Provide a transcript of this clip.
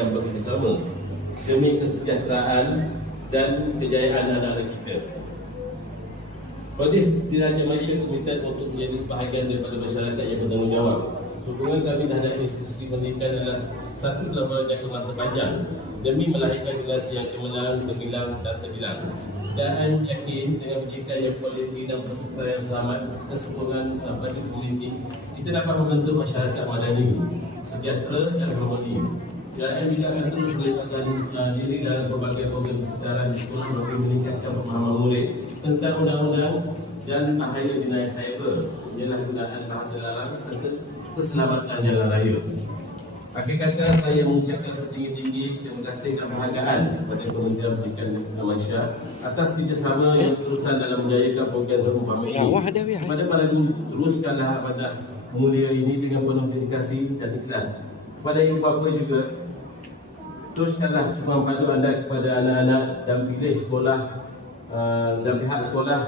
dan bekerjasama demi kesejahteraan dan kejayaan anak-anak kita. Polis Diraja Malaysia komited untuk menjadi sebahagian daripada masyarakat yang bertanggungjawab. Sokongan kami terhadap institusi pendidikan adalah satu pelaburan jangka masa panjang demi melahirkan generasi yang cemerlang, gemilang dan terbilang. Dan yakin dengan pendidikan yang kualiti dan peserta yang selamat serta sokongan pada komuniti, kita dapat membentuk masyarakat madani, sejahtera dan harmoni. Dan juga akan terus melibatkan diri dalam berbagai program kesedaran di sekolah bagi meningkatkan pemahaman murid tentang undang-undang dan bahaya jenayah cyber, penyalahgunaan bahan terlarang serta keselamatan jalan raya. Akhir kata, saya mengucapkan setinggi-tinggi terima kasih dan penghargaan kepada Kementerian Pendidikan Malaysia atas kerjasama yang terusan dalam menjayakan program Zaman Pahami ini. Kepada para guru, teruskanlah amanah mulia ini dengan penuh dedikasi dan ikhlas. Kepada ibu bapa juga, teruskanlah sokongan padu anda kepada anak-anak dan pilih sekolah dan pihak sekolah